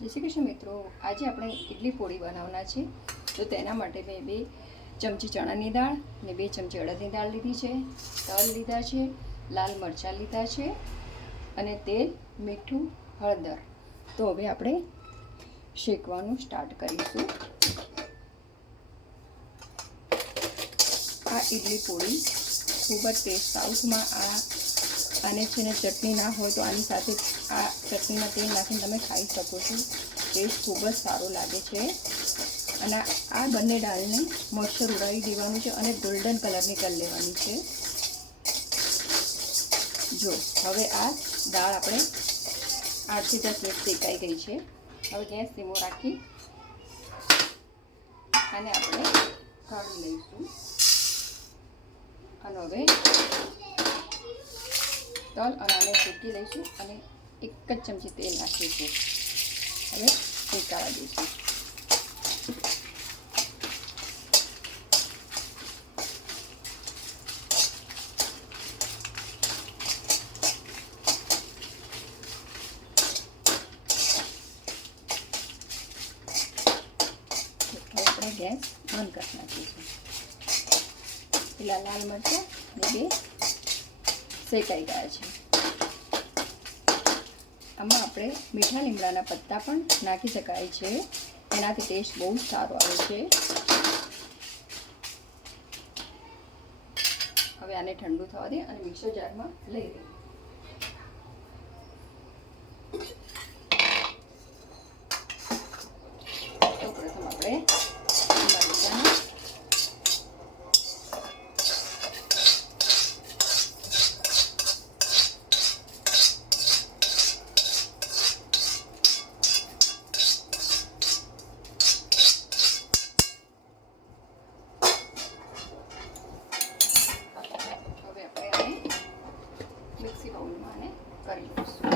જય શ્રી કૃષ્ણ મિત્રો, આજે આપણે ઇડલી પોળી બનાવવાના છે. તો તેના માટે મેં 2 ચમચી ચણાની દાળ અને 2 ચમચી અડદની દાળ લીધી છે, તલ લીધા છે, લાલ મરચાં લીધા છે અને તેલ, મીઠું, હળદર. તો હવે આપણે શેકવાનું સ્ટાર્ટ કરીશું. આ ઇડલી પોળી ખૂબ જ ટેસ્ટ, સાઉથમાં આને છે ને ચટણી ના હોય તો આની સાથે આ ચટણીમાં તેલ નાખીને તમે ખાઈ શકો છો. ટેસ્ટ ખૂબ જ સારો લાગે છે. અને આ બંને દાળને મોઈશ્ચર ઉડાવી દેવાનું છે અને ગોલ્ડન કલરની કરી લેવાની છે. જો હવે આ દાળ આપણે 8 થી 10 મિનિટ શેકાઈ ગઈ છે. હવે ગેસ ધીમો રાખી અને આપણે કાઢી લઈશું. અને હવે તલ અને આને શેકી લઈશું અને 1 જ ચમચી તેલ નાખીશું. હવે શેકાવા દઈશું. હવે આપણે ગેસ બંધ કરી નાખીશું. પેલા લાલ મરચાં ને 2 શેકાઈ ગયા છે. આમાં આપણે મીઠા લીમડાના પત્તા પણ નાખી શકાય છે. એનાથી ટેસ્ટ બહુ સારો આવે છે. હવે આને ઠંડુ થવા દે અને મિક્સર જારમાં લઈ દે. તો પ્રથમ આપણે મરચાં મિક્સી બાઉલમાં આને કરી લઈશું.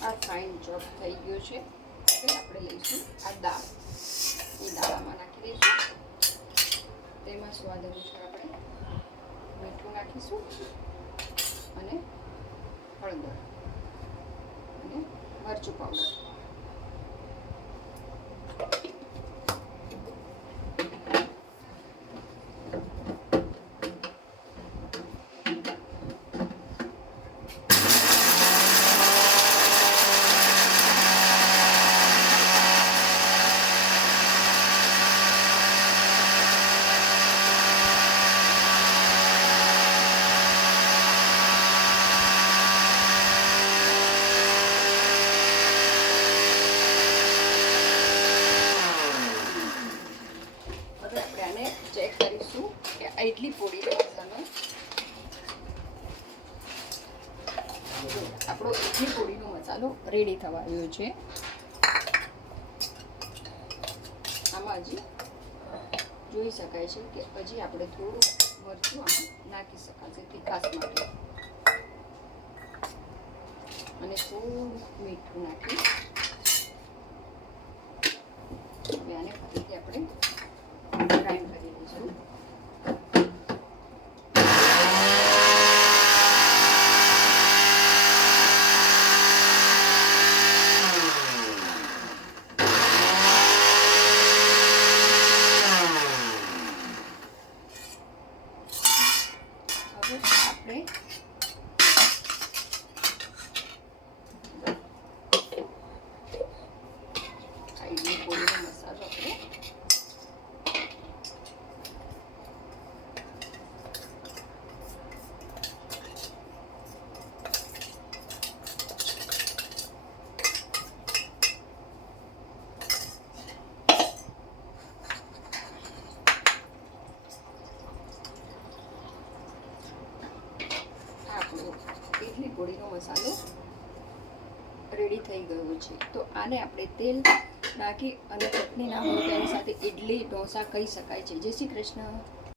આ ફાઇન ચોપ થઈ ગયો છે. હવે આપણે લઈશું આ દાળ. એ દાળમાં નાખી દઈશું. તેમાં સ્વાદ અનુસાર આપણે મીઠું નાખીશું અને હળદર અને મરચું પાવડર. ચેક કરીશું કે આ ઇડલી પોળીનો મસાલો, આપણો ઇડલી પોળીનો મસાલો રેડી થવા આવ્યો છે. આમાં હજી જોઈ શકાય છે કે હજી આપણે થોડું મરચું આમાં નાખી શકાશે તીખાસ માટે અને થોડું મીઠું નાખી હવે આને ફરીથી આપણે ગ્રાઇન્ડ કરી લઈશું. હવે આપણે ઇડલી પોળીનો મસાલો આપણે ઇડલી પોળીનો મસાલો રેડી થઈ ગયો છે. તો આને આપણે તેલ નાખી અને ચટણી ના હોય તેની સાથે ઇડલી ઢોસા કહી શકાય છે. જય શ્રી કૃષ્ણ.